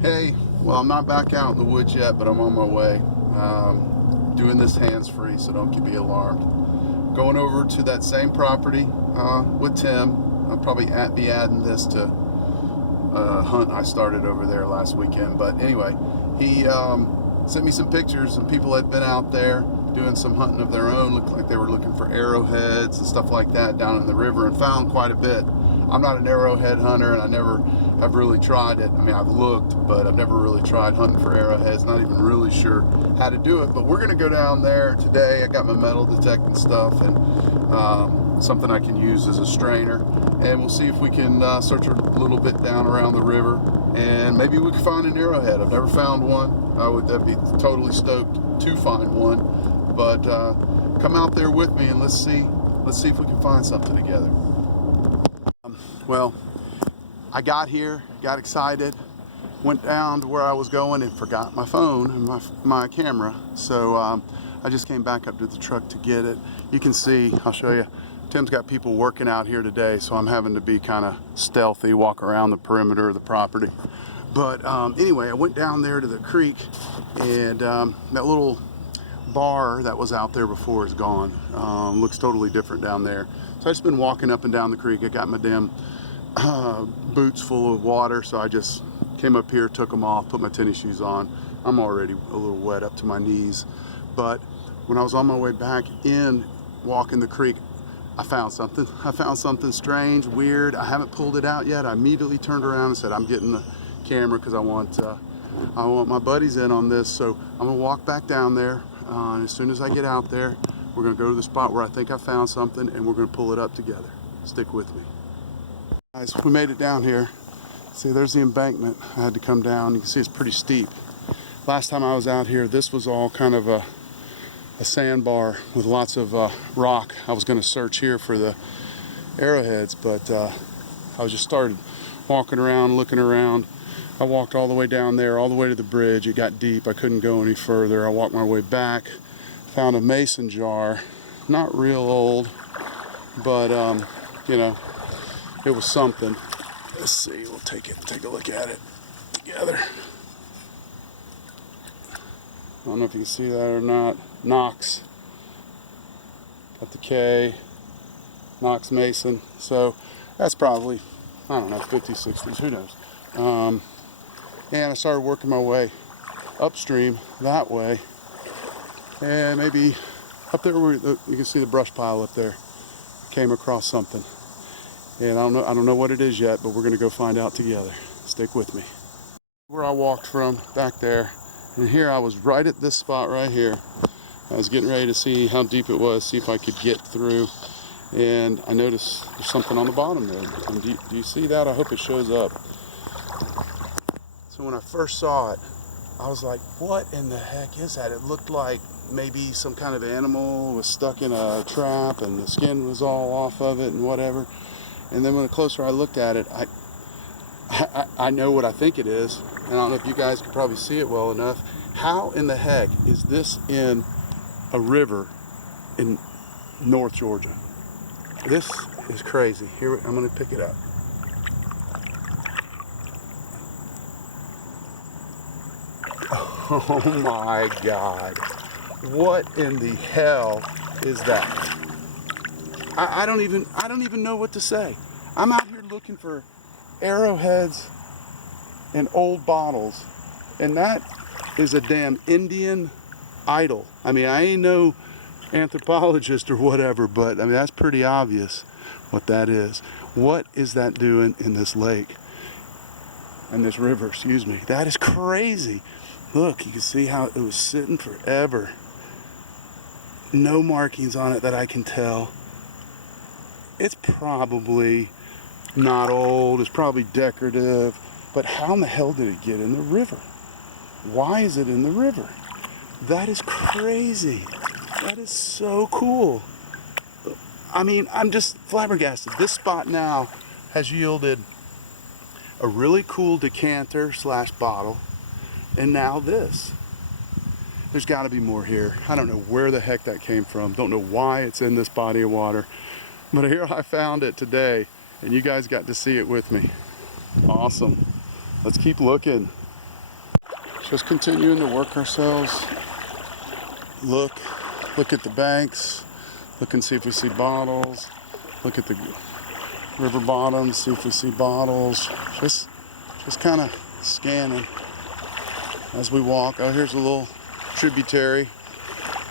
Hey, well, I'm not back out in the woods yet, but I'm on my way. Doing this hands-free, so don't be alarmed. Going over to that same property with Tim. I'll probably be adding this to a hunt I started over there last weekend. But anyway, he sent me some pictures, and people had been out there doing some hunting of their own. Looked like they were looking for arrowheads and stuff like that down in the river, and found quite a bit. I'm not an arrowhead hunter, and I never have really tried it. I mean, I've looked, but I've never really tried hunting for arrowheads. Not even really sure how to do it. But we're gonna go down there today. I got my metal detecting stuff and something I can use as a strainer, and we'll see if we can search a little bit down around the river, and maybe we can find an arrowhead. I've never found one. I would be totally stoked to find one. But come out there with me, and let's see if we can find something together. Well, I got here, got excited, went down to where I was going and forgot my phone and my camera. So I just came back up to the truck to get it. You can see, I'll show you, Tim's got people working out here today, so I'm having to be kind of stealthy, walk around the perimeter of the property. But anyway, I went down there to the creek, and that little bar that was out there before is gone. Looks totally different down there. So I've just been walking up and down the creek. I got my damn boots full of water, so I just came up here, took them off, put my tennis shoes on. I'm already a little wet up to my knees. But when I was on my way back in, walking the creek, I found something. I found something strange, weird. I haven't pulled it out yet. I immediately turned around and said, I'm getting the camera because I want my buddies in on this. So I'm gonna walk back down there, and as soon as I get out there, we're gonna go to the spot where I think I found something, and we're gonna pull it up together. Stick with me. Guys, we made it down here. See, there's the embankment. I had to come down. You can see it's pretty steep. Last time I was out here, this was all kind of a sandbar with lots of rock. I was going to search here for the arrowheads, but I just started walking around, looking around. I walked all the way down there, all the way to the bridge. It got deep. I couldn't go any further. I walked my way back, found a mason jar. Not real old, but you know, it was something. Let's see, we'll take a look at it together. I don't know if you can see that or not. Knox. Got the K. Knox Mason. So that's probably, I don't know, 50s, 60s, who knows. And I started working my way upstream that way. And maybe up there where you can see the brush pile up there. Came across something. And I don't know what it is yet, but we're gonna go find out together. Stick with me. Where I walked from, back there, and here I was right at this spot right here. I was getting ready to see how deep it was, see if I could get through, and I noticed there's something on the bottom there. And do you see that? I hope it shows up. So when I first saw it, I was like, what in the heck is that? It looked like maybe some kind of animal was stuck in a trap and the skin was all off of it and whatever. And then when the closer I looked at it, I know what I think it is, and I don't know if you guys can probably see it well enough. How in the heck is this in a river in North Georgia? This is crazy. Here, I'm gonna pick it up. Oh my God. What in the hell is that? I don't even know what to say. I'm out here looking for arrowheads and old bottles, and that is a damn Indian idol. I mean, I ain't no anthropologist or whatever, but I mean, that's pretty obvious what that is. What is that doing in this lake and this river, excuse me? That is crazy. Look, you can see how it was sitting forever. No markings on it that I can tell. It's probably not old, it's probably decorative, but how in the hell did it get in the river? Why is it in the river? That is crazy. That is so cool. I mean, I'm just flabbergasted. This spot now has yielded a really cool decanter / bottle, and now this. There's got to be more here. I don't know where the heck that came from. Don't know why it's in this body of water. But here I found it today, and you guys got to see it with me. Awesome. Let's keep looking. just continuing to work ourselves. Look at the banks, look and see if we see bottles, look at the river bottoms, see if we see bottles, just kind of scanning as we walk. Oh, here's a little tributary.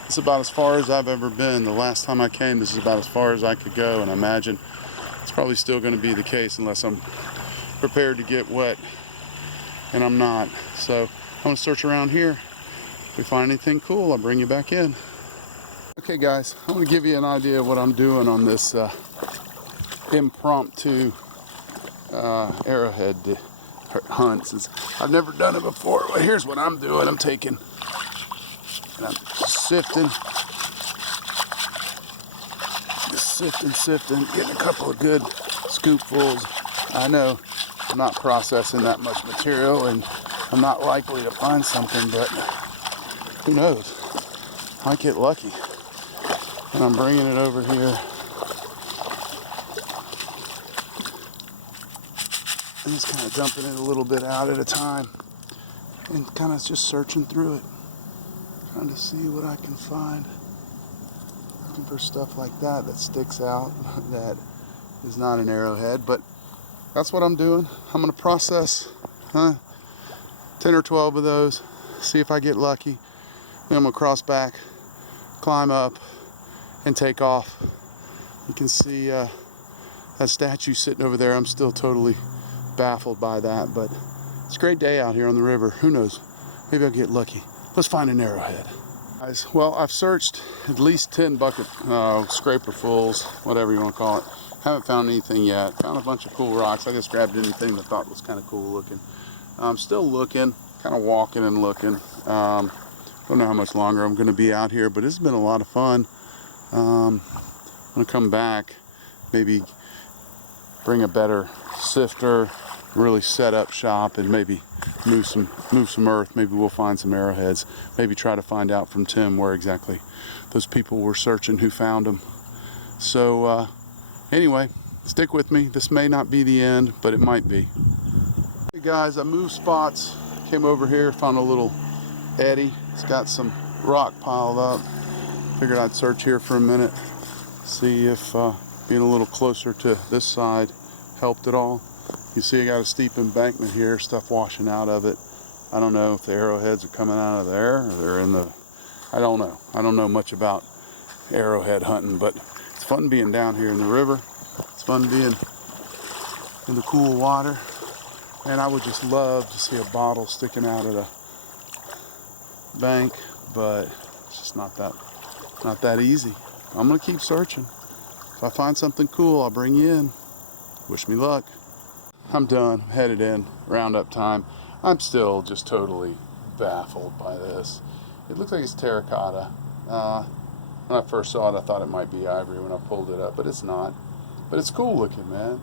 It's about as far as I've ever been. The last time I came, this is about as far as I could go, and I imagine it's probably still going to be the case unless I'm prepared to get wet, and I'm not. So I'm going to search around here. If we find anything cool, I'll bring you back in. Okay guys, I'm going to give you an idea of what I'm doing on this impromptu arrowhead hunts. I've never done it before, but here's what I'm doing. I'm taking and I'm sifting, getting a couple of good scoopfuls. I know I'm not processing that much material and I'm not likely to find something, but who knows? I might get lucky. And I'm bringing it over here. And just kind of dumping it a little bit out at a time and kind of just searching through it, trying to see what I can find. Looking for stuff like that sticks out, that is not an arrowhead, but that's what I'm doing. I'm going to process 10 or 12 of those, see if I get lucky. Then I'm going to cross back, climb up, and take off. You can see that statue sitting over there. I'm still totally baffled by that, but it's a great day out here on the river. Who knows? Maybe I'll get lucky. Let's find an arrowhead. Guys, well, I've searched at least 10 bucket scraperfuls, whatever you want to call it. Haven't found anything yet. Found a bunch of cool rocks. I just grabbed anything that I thought was kind of cool looking. I'm still looking, kind of walking and looking. Don't know how much longer I'm going to be out here, but it's been a lot of fun. I'm going to come back, maybe bring a better sifter, really set up shop, and maybe move some earth. Maybe we'll find some arrowheads. Maybe try to find out from Tim where exactly those people were searching, who found them. So anyway, stick with me. This may not be the end, but it might be. Hey guys, I moved spots. Came over here, found a little eddy. It's got some rock piled up. Figured I'd search here for a minute, see if being a little closer to this side helped at all. You see I got a steep embankment here, stuff washing out of it. I don't know if the arrowheads are coming out of there or they're in the, I don't know. I don't know much about arrowhead hunting, but it's fun being down here in the river. It's fun being in the cool water. And I would just love to see a bottle sticking out of the bank, but it's just not that easy. I'm gonna keep searching. If I find something cool, I'll bring you in. Wish me luck. I'm done, I'm headed in, roundup time. I'm still just totally baffled by this. It looks like it's terracotta. When I first saw it, I thought it might be ivory when I pulled it up, but it's not. But it's cool looking, man.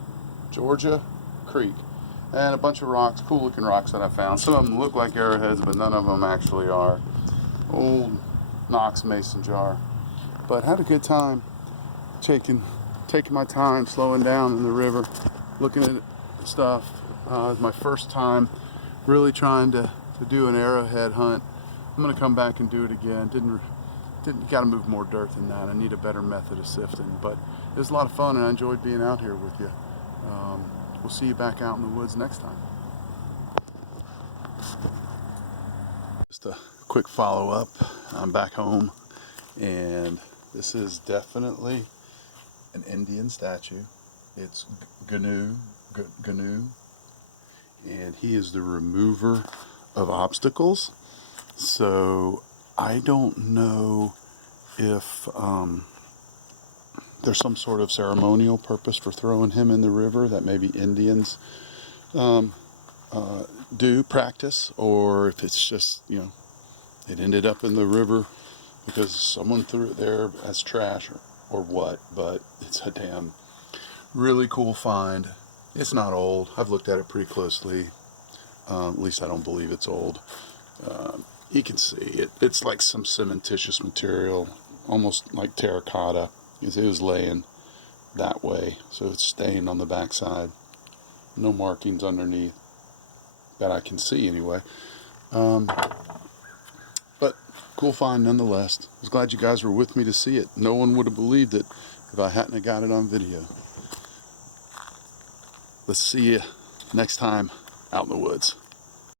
Georgia Creek. And a bunch of rocks, cool looking rocks that I found. Some of them look like arrowheads, but none of them actually are. Old Knox mason jar. But had a good time taking my time, slowing down in the river, looking at stuff. It was my first time really trying to do an arrowhead hunt. I'm gonna come back and do it again. Didn't gotta move more dirt than that. I need a better method of sifting, but it was a lot of fun and I enjoyed being out here with you. We'll see you back out in the woods next time. Just a quick follow-up. I'm back home, and this is definitely an Indian statue. It's Gnu, and he is the remover of obstacles. So I don't know if there's some sort of ceremonial purpose for throwing him in the river that maybe Indians do practice, or if it's just, you know, it ended up in the river because someone threw it there as trash or what. But it's a damn really cool find. It's not old. I've looked at it pretty closely. At least I don't believe it's old. You can see it. It's like some cementitious material, almost like terracotta. It was laying that way, so it's stained on the backside. No markings underneath that I can see anyway. But cool find nonetheless. I was glad you guys were with me to see it. No one would have believed it if I hadn't have got it on video. Let's see you next time out in the woods.